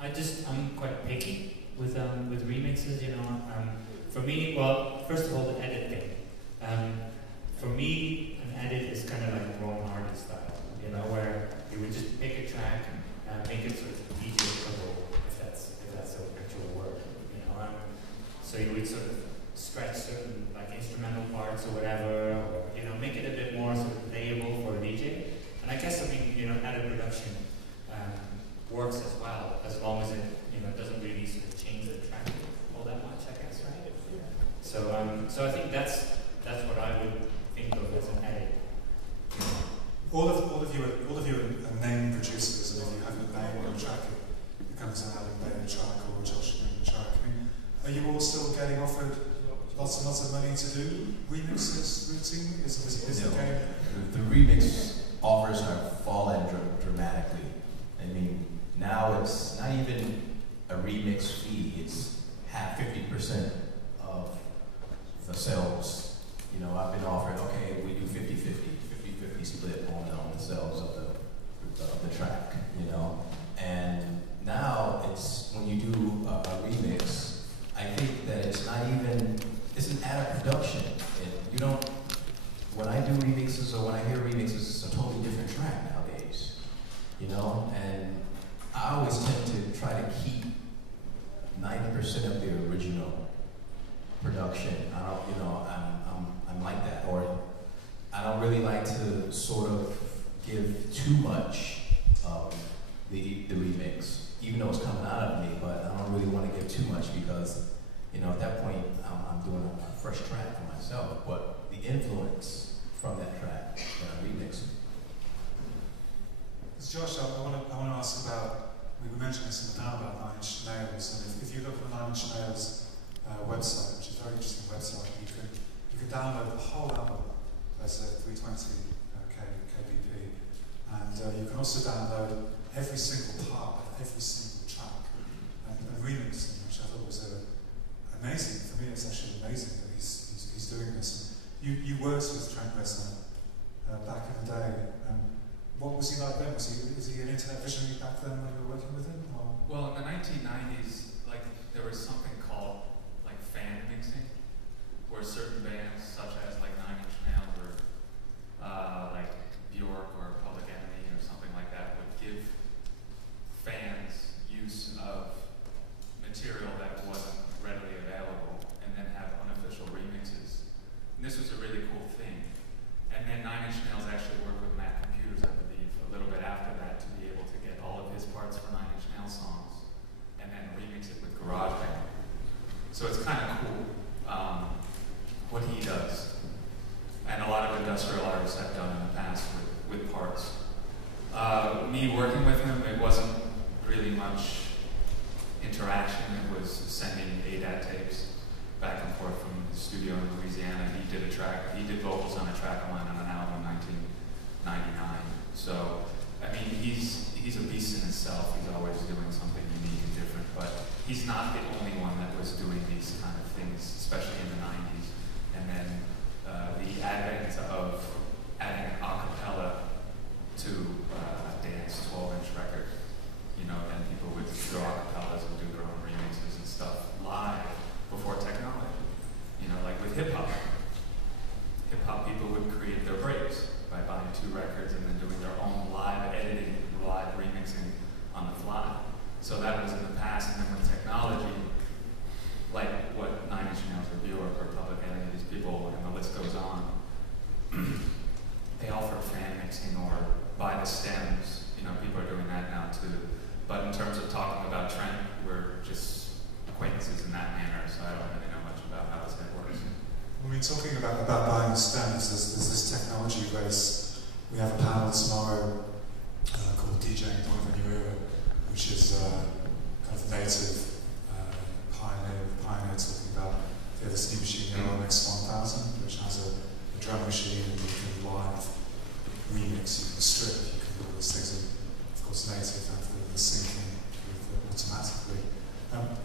I'm quite picky with remixes, you know. For me, well, first of all, the edit thing. For me, an edit is kind of like Ron Hardy style, you know, where you would just pick a track and make it sort of DJ-able, if that's an actual word, you know. So you would sort of stretch certain like instrumental parts or whatever, or you know, make it a bit more sort of playable for a DJ. And I guess, I mean, you know, edit production works as well, as long as it, you know, doesn't really sort of change the track all that much, I guess, right? So I think that's what I would think of as an edit. All of you are name producers, and if you have a name on a track, it becomes an Adam Beyer track or a Josh Green track. I mean, are you all still getting offered lots and lots of money to do remixes routinely? Is the game? The remix offers have fallen dramatically. I mean, now it's not even a remix fee, it's 50% of the sales. You know, I've been offered, okay, we do 50-50 split on the sales of the track, you know. And now it's, when you do a remix, I think that it's not even, it's an added production. You don't, when I do remixes or when I hear remixes, it's a totally different track nowadays, you know. And I always tend to try to keep 90% of the original production. I don't, you know, I'm like that, or I don't really like to sort of give too much of the remix, even though it's coming out of me. But I don't really want to give too much because, you know, at that point I'm doing a fresh track for myself. But the influence from that track that I'm remixing. Josh, I want to ask about, we were mentioning this in the panel about 9 Inch Nails, and if you look at the 9 Inch Nails website, which is a very interesting website, you can download the whole album as a 320 kbp, and you can also download every single part of every single track and remix them, which I thought was amazing. For me, it's actually amazing that he's doing this. And you worked with Trent Reznor back in the day. What was he like then? Was he an internet visionary back then when you were working with him? Or? Well, in the 1990s, like there was something called like fan mixing, where certain bands, such as like 9 Inch Nails or like Bjork or Public Enemy or something like that, would give fans use of material that wasn't readily available, and then have unofficial remixes. And this was a really cool thing. And then 9 Inch Nails actually worked with Mac Computers, I believe, a little bit after that to be able to get all of his parts for 9 Inch Nails songs and then remix it with GarageBand. So it's kind of cool what he does. And a lot of industrial artists have done in the past with parts. Me working with him, it wasn't really much interaction. It was sending ADAT tapes back and forth from the studio in Louisiana. He did vocals on a track of mine on an album in 1999. So, I mean, he's a beast in himself. He's always doing something unique and different, but he's not the only one that was doing these kind of things, especially in the 90s. And then the advent of adding an acapella to a dance 12-inch record. You know, then people would throw acapellas and do their own remixes and stuff live before technology. You know, like with hip-hop. Hip-hop people would create their breaks by buying 2 records and then doing their own live editing, live remixing on the fly. So that was in the past, and then with technology, like what 9 Inch Nails or Bjork or Public Enemy, these people, and the list goes on, they offer fan mixing or buy the stems. You know, people are doing that now too. But in terms of talking about Trent, we're just acquaintances in that manner, so I don't really know much about how his head works. When we're talking about buying stems, there's this technology race. We have a panel tomorrow called DJing Donovan New Era, which is kind of native pioneer talking about this new machine, the RMX 1000, which has a drum machine, and you can live remix, you can strip, you can do all these things, and of course native and the syncing automatically.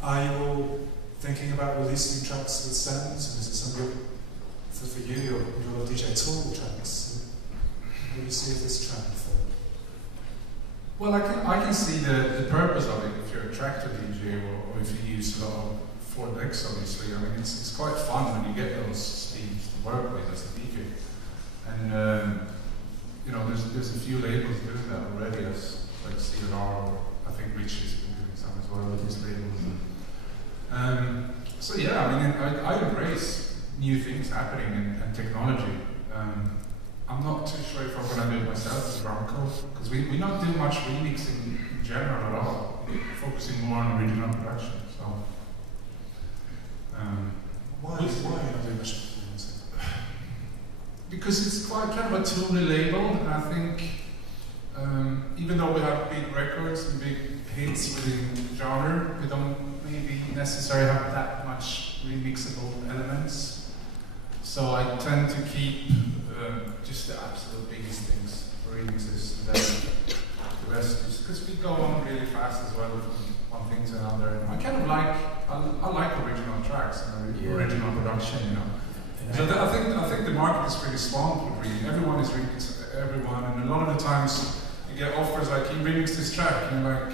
Are you all thinking about releasing tracks with stems, and is it some good for you? You're a DJ Tool tracks. What do you see of this trend? Well, I can see the purpose of it if you're a tractor DJ, or if you use a lot of 4 decks, obviously. I mean, it's quite fun when you get those speeds to work with as a DJ. And you know, there's a few labels doing that already, as like CLR, or I think Rich has been doing some as well with his labels. So yeah, I mean, I embrace new things happening and technology. I'm not too sure if I'm going to do it myself with Drumcode, because we don't do much remixing in general at all. We're focusing more on original production. So why are you not doing much remixing? Because it's quite kind of a totally labeled, and I think even though we have big records and big hits within genre, we don't maybe necessarily have that much remixable elements. So I tend to keep just the absolute biggest things for remixes, and then the rest is, because we go on really fast as well from one thing to another. And I kind of like, I like original tracks and original production, you know. So I think the market is pretty swamped with remix. Everyone is remixing everyone, and a lot of the times you get offers like, "Can you remix this track?" And you're like,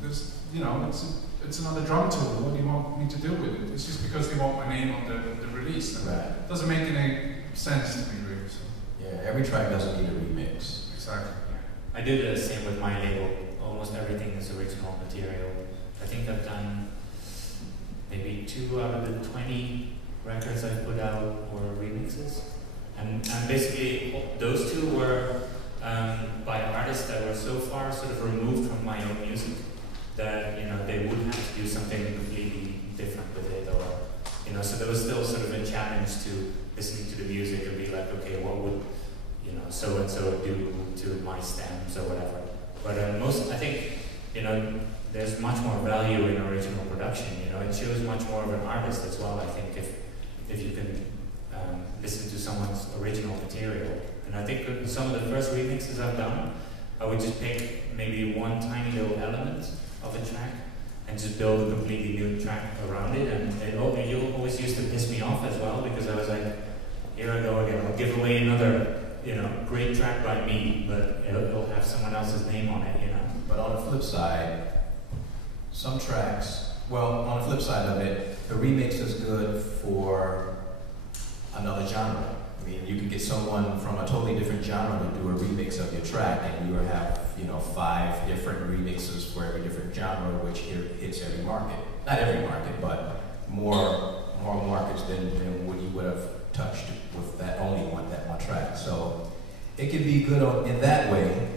"There's, you know, it's another drum tool. What do you want me to do with it?" It's just because they want my name on the release. And it doesn't make any sense to me, really. So. Yeah, every track doesn't need a remix. Exactly. I do the same with my label. Almost everything is original material. I think I've done maybe 2 out of the 20 records I put out were remixes, and basically those 2 were by artists that were so far sort of removed from my own music that, you know, they would have to do something completely different with it, or, you know, so there was still sort of a challenge to listening to the music and be like, okay, what would, you know, so and so do to my stems or whatever. But I think, you know, there's much more value in original production. You know, it shows much more of an artist as well. I think if you can listen to someone's original material. And I think some of the first remixes I've done, I would just pick maybe one tiny little element of a track and just build a completely new track around it. And you always used to piss me off as well, because I was like, here I go again, I'll give away another, you know, great track by me, but it'll have someone else's name on it, you know. But on the flip side, some tracks, well, on the flip side of it, the remix is good for another genre. I mean, you can get someone from a totally different genre to do a remix of your track, and you have, you know, 5 different remixes for every different genre, which hits every market. Not every market, but more markets than what you would have touched with that one track. So it can be good in that way,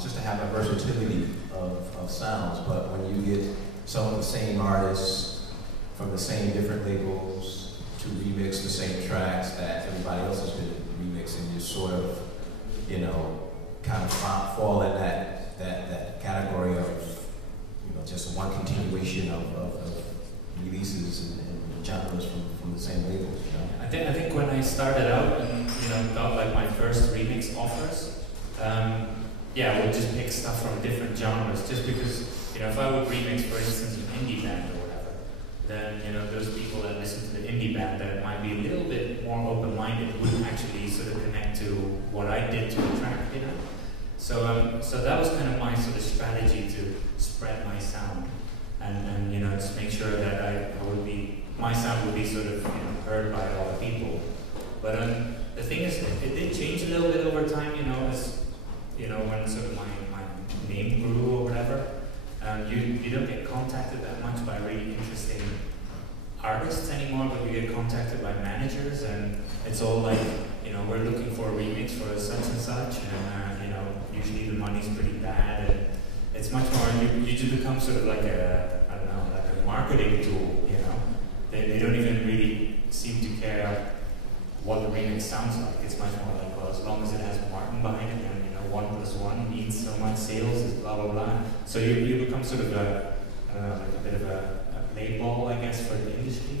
just to have a versatility of sounds. But when you get some of the same artists from the same different labels to remix the same tracks that everybody else has been remixing, you sort of, you know, kind of fall in that category of, you know, just one continuation of releases and genres from the same labels, you know. I think when I started out and, you know, got like my first remix offers, yeah, I would just pick stuff from different genres, just because, you know, if I would remix, for instance, an indie band or whatever, then, you know, those people that listen to the indie band that might be a little bit more open-minded would actually sort of connect to what I did to the track, you know. So that was kind of my sort of strategy to spread my sound, and you know, just make sure that my sound would be sort of, you know, heard by a lot of people. But the thing is, it did change a little bit over time, you know, as you know, when sort of my name grew or whatever. You don't get contacted that much by really interesting artists anymore, but you get contacted by managers, and it's all like, you know, we're looking for a remix for such and such, and you know, usually the money's pretty bad, and it's much more, you just become sort of like a, I don't know, like a marketing tool, you know. They don't even really seem to care what the remix sounds like. It's much more like, well, as long as it has Martyn behind it, and, you know, 1 + 1 means so much sales, is blah blah blah. So you become sort of a, I don't know, like a bit of a play ball, I guess, for the industry.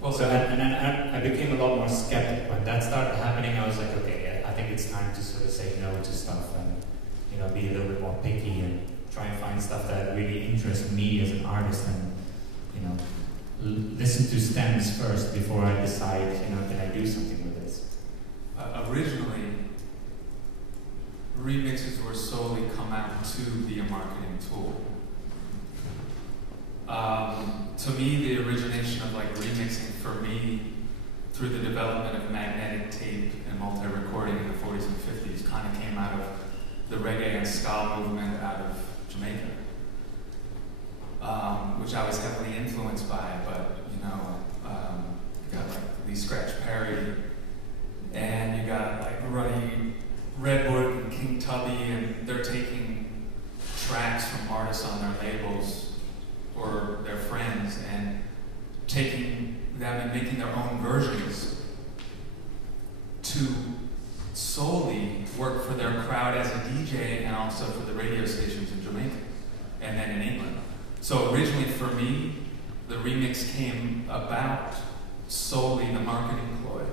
Well, so and then I became a lot more skeptic when that started happening. I was like, okay, I think it's time to sort of say no to stuff, and, you know, be a little bit more picky and try and find stuff that really interests me as an artist, and, you know, listen to stems first before I decide, you know, can I do something with this. Originally, remixes were solely come out to be a marketing tool. To me, the origination of like remixing for me through the development of magnetic tape and multi-recording in the 40s and 50s kind of came out of the reggae and ska movement out of Jamaica, which I was heavily influenced by. But you got like Lee Scratch Perry, and you got like Ruddy Redwood and King Tubby, and they're taking tracks from artists on their labels or their friends and taking them and making their own versions to solely work for their crowd as a DJ and also for the radio stations in Jamaica and then in England. So originally for me, the remix came about solely the marketing ploy